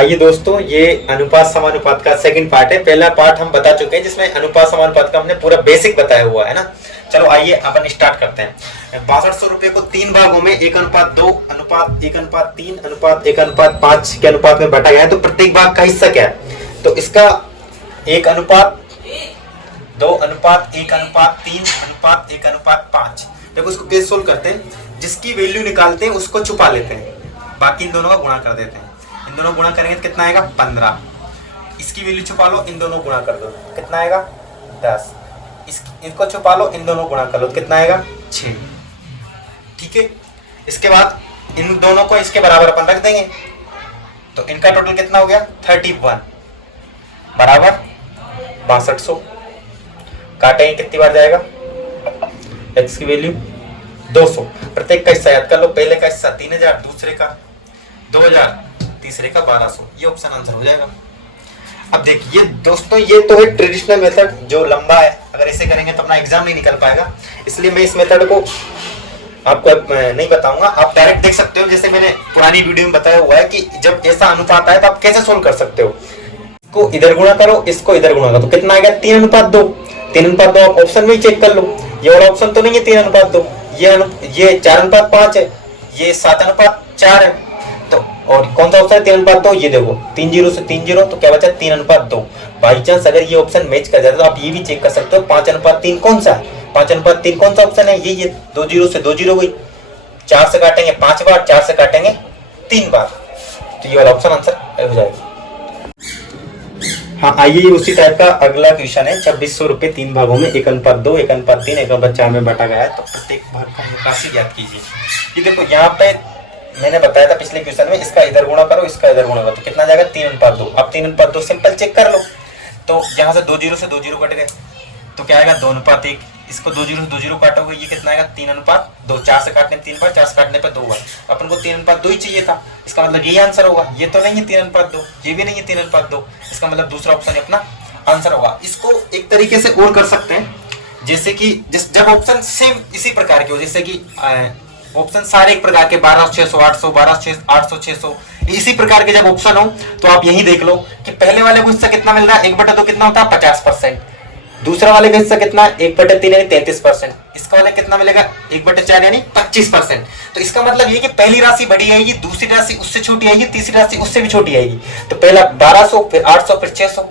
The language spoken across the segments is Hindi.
आइए दोस्तों, ये अनुपात समानुपात का सेकंड पार्ट है। पहला पार्ट हम बता चुके हैं जिसमें अनुपात समानुपात का हमने पूरा बेसिक बताया हुआ है ना। चलो आइए अपन स्टार्ट करते हैं। 6200 रुपए को 3 भागों में 1:2 अनुपात 1:3 अनुपात 1:5 के अनुपात में बांटा गया है। तो प्रत्येक भाग का हिस्सा क्या है? तो इसका 1:2 अनुपात 1:3 अनुपात 1:5। देखो इसको कैसे सोल्व करते हैं, जिसकी वैल्यू निकालते हैं उसको छुपा लेते हैं, बाकी इन दोनों का गुणा कर देते हैं। इन दोनों गुणा करेंगे तो कितना आएगा? 15। इसकी वैल्यू छुपा लो, इन दोनों गुणा कर दो, कितना आएगा? 10। इनको छुपा लो, इन दोनों गुणा कर लो, कितना आएगा? 6। ठीक है। इसके बाद इन दोनों को इसके बराबर अपन रख देंगे, तो इनका टोटल कितना हो गया? 31 बराबर 6200। काटेंगे कितनी बार जाएगा? x की वैल्यू 200। प्रत्येक का हिस्सा याद कर लो। पहले का हिस्सा 3000, दूसरे का 2000, तीसरे का 1200। ये ऑप्शन आंसर हो जाएगा। अब देखिए दोस्तों, ये तो है ट्रेडिशनल मेथड जो लंबा है, अगर इसे करेंगे तो अपना एग्जाम नहीं निकल पाएगा, इसलिए मैं इस मेथड को आपको नहीं बताऊंगा। आप डायरेक्ट देख सकते हो, जैसे मैंने पुरानी वीडियो में बताया हुआ है कि जब ऐसा अनुपात आए तो आप कैसे सोल्व कर सकते हो। इसको इधर गुणा करो, इसको इधर गुणा करो, तो कितना आएगा? 3:2। 3:2 आप ऑप्शन में ही चेक कर लो। ये वाला ऑप्शन तो नहीं है 3:2, ये 4:5 है, ये 7:4 है। तो और कौन सा ऑप्शन है? 3:2। ये देखो 3 0 से 3 0, तो क्या बचा? 3:2। बाई चांस अगर ये ऑप्शन मैच कर जाता है तो आप ये भी चेक कर सकते हो 5:3 कौन सा है। 5:3 कौन सा ऑप्शन है? ये 2 0 से 2 0 गई। 4 से काटेंगे 5 बार, 4 से काटेंगे 3 बार, तो ये वाला ऑप्शन आंसर हो जाएगा। हाँ, आइए उसी टाइप का अगला क्वेश्चन है। 2600 रुपए 3 भागों में 1:2 1:3 1:4 में बांटा गया है। तो प्रत्येक भाग का राशि ज्ञात कीजिए। ये देखो यहाँ पे मैंने बताया था पिछले क्वेश्चन में, इसका इधर गुणा करो, इसका इधर गुणा करो, तो कितना जाएगा? 3:2। अब 3:2 सिंपल चेक कर लो, तो यहाँ से 2 0 से 2 0 कट गए, तो क्या आएगा? 2:1। इसको 2 0 से 2 0 काटोगे, ये कितना आएगा? 3:2। 4 से काटने 3 बार, 4 से काटने पर 2 बार, अपन को 3:2 ही चाहिए था। इसका मतलब यही आंसर होगा। ये तो नहीं है 3:2, ये भी नहीं है 3:2, इसका मतलब दूसरा ऑप्शन अपना आंसर होगा। इसको एक तरीके से और कर सकते हैं, जैसे कि जब ऑप्शन सेम इसी प्रकार के हो, जैसे कि ऑप्शन सारे एक प्रकार के 1200 600 800 1200 800 600 इसी प्रकार के जब ऑप्शन हो, तो आप यही देख लो कि पहले वाले को हिस्सा कितना मिल रहा है? 1/2 कितना होता है? 50%। दूसरा वाले का हिस्सा कितना है? 1/3 यानी 33%। इसका वाले कितना मिलेगा? 1/4 यानी 25%। तो इसका मतलब ये कि पहली राशि बड़ी आएगी, दूसरी राशि उससे छोटी आएगी, तीसरी राशि उससे भी छोटी आएगी। तो पहला 1200, फिर 800, फिर 600।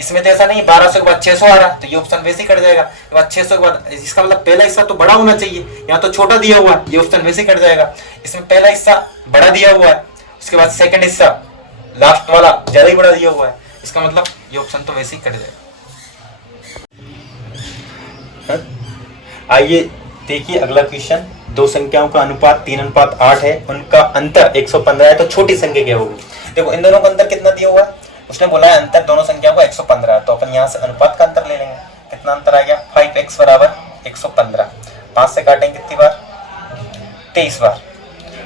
इसमें तो ऐसा नहीं, 1200 के बाद 600 आ रहा, तो ये ऑप्शन वैसे ही कट जाएगा। के बाद 600 के बाद, इसका मतलब पहला हिस्सा तो बड़ा होना चाहिए, यहाँ तो छोटा दिया हुआ है, ये ऑप्शन वैसे ही कट जाएगा। इसमें पहला हिस्सा बड़ा दिया हुआ है, उसके बाद सेकंड हिस्सा लास्ट वाला ज्यादा ही बड़ा दिया हुआ है, इसका मतलब ये ऑप्शन तो वैसे ही कट जाएगा। आइए देखिए अगला क्वेश्चन। दो संख्याओं का अनुपात 3:8 है, उनका अंतर 115 है, तो छोटी संख्या क्या होगी? देखो इन दोनों का अंतर कितना दिया हुआ है, उसने बोला है अंतर दोनों संख्याओं का 115 है, तो अपन यहाँ से अनुपात का अंतर ले लेंगे। कितना अंतर आ गया? 5x बराबर 115। 5 से काटेंगे कितनी बार? 23 बार।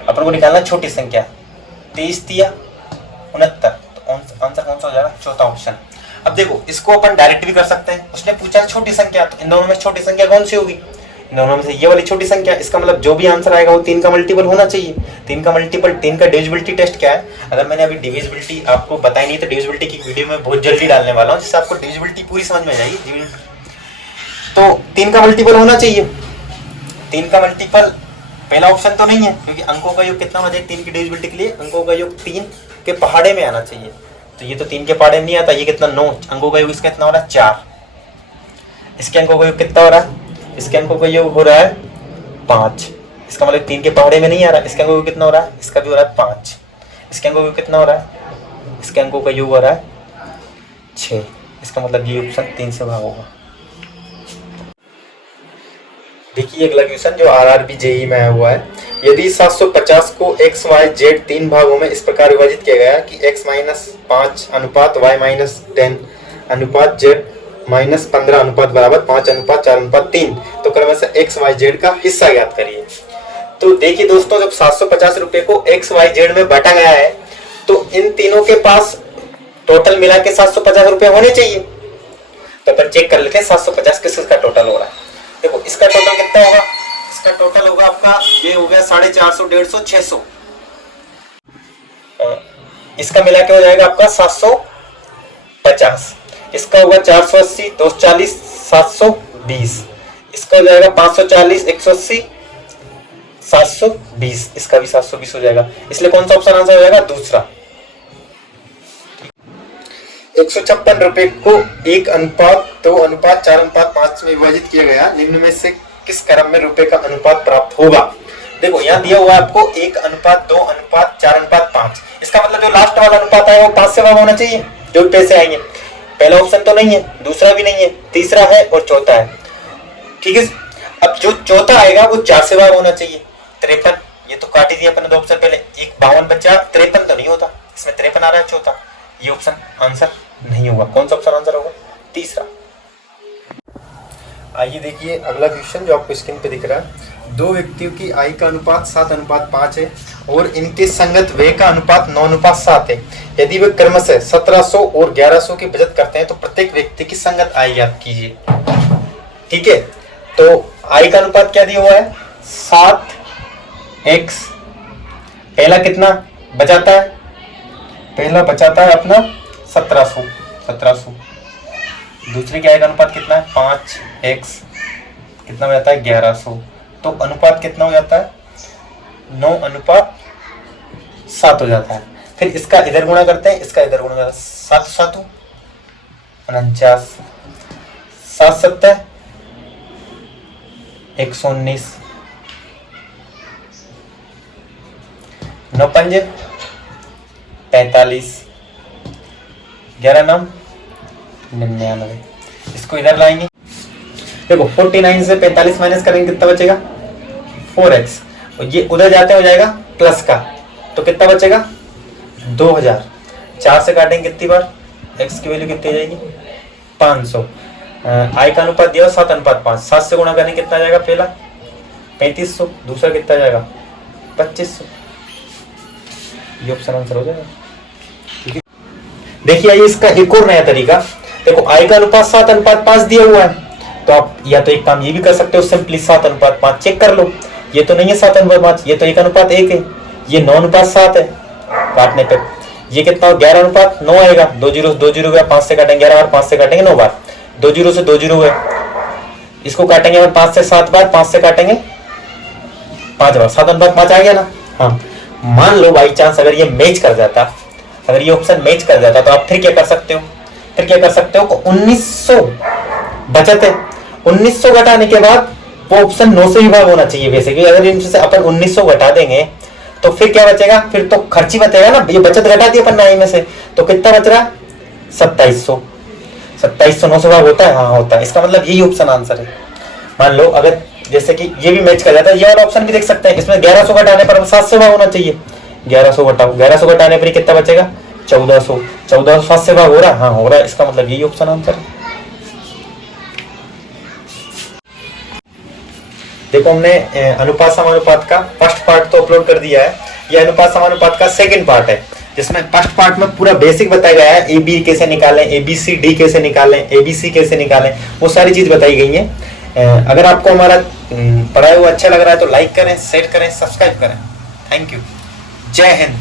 अपन को निकालना छोटी संख्या, 23 दिया 69, तो आंसर कौन सा हो जाएगा? चौथा ऑप्शन। अब देखो इसको अपन डायरेक्ट भी कर सकते हैं, उसने पूछा है छोटी संख्या, तो इन दोनों में छोटी संख्या कौन सी होगी? इन दोनों में से ये वाली छोटी संख्या। इसका मतलब जो भी आंसर आएगा वो 3 का मल्टीपल होना चाहिए। 3 का मल्टीपल, 3 का डिविजिबिलिटी टेस्ट क्या है? अगर मैंने अभी डिविजिबिलिटी आपको बताई नहीं, तो डिविजिबिलिटी की वीडियो में बहुत जल्दी डालने वाला हूँ, जिससे आपको डिविजिबिलिटी पूरी समझ में आ जाएगी। तो 3 का मल्टीपल होना चाहिए। 3 का मल्टीपल पहला ऑप्शन तो नहीं है, क्योंकि अंकों का योग कितना होना चाहिए 3 की डिविजिबिलिटी के लिए? अंकों का योग 3 के पहाड़े में आना चाहिए, तो ये तो 3 के पहाड़े में नहीं आता। ये कितना? 9। अंकों का योग इसका कितना हो रहा है? 4। इसके अंकों का योग कितना हो रहा है? इसके अंकों का योग हो रहा है 5। इसका मतलब 3 के पहाड़े में नहीं आ रहा। इसके अंकों का कितना हो रहा है? इसका भी हो रहा है 5। इसके अंकों का कितना हो रहा है? इसके अंकों का योग हो रहा है 6। इसका मतलब ये ऑप्शन 3 से भाग होगा। देखिए अगला क्वेश्चन जो आरआरबी जेईई में आया हुआ है। यदि 750 को x y z 3 भागों में इस प्रकार विभाजित किया गया कि x-5 अनुपात y-10 अनुपात z -15 अनुपात बराबर 5:4:3, तो क्रमशः से x y z का हिस्सा ज्ञात करिए। तो देखिए दोस्तों, जब 750 रुपए को x y z में बांटा गया है, तो इन तीनों के पास टोटल मिला के 750 रुपए होने चाहिए। तो अपन चेक कर लेते हैं 750 किसका टोटल हो रहा है। देखो इसका टोटल कितना होगा? इसका टोटल होगा आपका, ये हो गया 450, 150, 600। इसका मिला के हो जाएगा आपका 750, इसका होगा 480, 240, 720, इसका हो जाएगा 540, 180, 720, इसका भी 720 हो जाएगा। इसलिए कौन सा ऑप्शन आंसर हो जाएगा? दूसरा। 156 रुपए को 1:2:4:5 में विभाजित किया गया, निम्न में से किस क्रम में रुपए का अनुपात प्राप्त होगा? देखो यहाँ दिया हुआ है आपको 1:2:4:5। इसका मतलब जो लास्ट वाला अनुपात है वो 5 से भाग होना चाहिए, जो पैसे आएंगे। पहला ऑप्शन तो नहीं है, दूसरा भी नहीं है, तीसरा है और चौथा है। ठीक है, अब जो चौथा आएगा वो 4 से भाग होना चाहिए। 53, ये तो काट ही दिया अपने 2 ऑप्शन पहले, 52 बचा, 53 तो नहीं होता, इसमें 53 आ रहा है चौथा, ये ऑप्शन आंसर नहीं होगा। कौन सा ऑप्शन आंसर होगा? तीसरा। आइए देखिए अगला क्वेश्चन जो आपको स्क्रीन पे दिख रहा है। 2 व्यक्तियों की आय का अनुपात 7:5 है और इनके संगत व्यय का अनुपात 9:7 है। यदि वे क्रमशः 1700 और 1100 की बचत करते हैं तो प्रत्येक व्यक्ति की संगत आय ज्ञात कीजिए। ठीक है, तो आय का अनुपात क्या दिया हुआ है? 7x। पहला कितना बचाता है? पहला बचाता है अपना 1700। दूसरे की आय का अनुपात कितना है? 5x। कितना हो जाता है? 1100। तो अनुपात कितना हो जाता है? 9:7 हो जाता है। फिर इसका इधर गुणा करते हैं, इसका इधर गुणा करते हैं। 7 7 49, 7 7 119, 9 5 45, 11 9 99। इसको इधर लाएंगे, देखो 49 से 45 माइनस करेंगे कितना बचेगा? 4x। और ये उधर जाते हो जाएगा प्लस का, तो कितना बचेगा? 2000। 4 से काटेंगे कितनी बार? x की वैल्यू कितनी जाएगी? 500। आय का अनुपात दिया 7:5। 7 से गुणा करेंगे कितना जाएगा? पहला 3500, दूसरा कितना जाएगा? 2500। ये ऑप्शन आंसर हो जाएगा। ठीक है, देखिए आइए इसका एक और नया तरीका। देखो आय का अनुपात 7:5 दिया हुआ है, तो आप या तो एक काम ये भी कर सकते हो, सिंपली 7:5 चेक कर लो। ये तो नहीं है 7:5, ये तो 1:1 है, ये 9:7 है। काटने पे ये कितना हो? 11:9 आएगा। 2 0 गया, 5 से काटेंगे 11 बार, 5 से काटेंगे 9 बार, 2 0 से 2 0 गए। इसको काटेंगे 5 से 7 बार, 5 से काटेंगे 5 बार, 7:5 आ गया ना। हाँ, मान लो बाई चांस अगर ये मैच कर जाता, अगर ये ऑप्शन मैच कर जाता, तो आप फिर क्या कर सकते हो? 1900 बचत है, 1900 घटाने के बाद वो ऑप्शन 9 से विभाग होना चाहिए बेसिकली। अगर इनसे अपन 1900 घटा देंगे तो फिर क्या बचेगा? फिर तो खर्ची बचेगा ना, ये बचत घटा दी अपन 9 में से, तो कितना बच रहा? 2700। 2700 9 से भाग होता है? हाँ होता है। इसका मतलब यही ऑप्शन आंसर है। मान लो अगर जैसे कि ये भी मैच कर जाता है, ये वाला ऑप्शन भी देख सकते हैं। इसमें 1100 घटाने पर 7 से भाग होना चाहिए। 1100 घटाओ, 1100 घटाने पर कितना बचेगा? 1400। 1400 7 से भाग हो रहा है? हाँ हो रहा है। इसका मतलब यही ऑप्शन आंसर है। देखो हमने अनुपात समानुपात का फर्स्ट पार्ट तो अपलोड कर दिया है। ये अनुपात समानुपात का सेकंड पार्ट है, जिसमें फर्स्ट पार्ट में पूरा बेसिक बताया गया है। AB कैसे निकालें, ABCD कैसे निकालें, ABC कैसे निकालें, वो सारी चीज बताई गई है। अगर आपको हमारा पढ़ाया हुआ अच्छा लग रहा है तो लाइक करें, शेयर करें, सब्सक्राइब करें। Thank you. जय हिंद।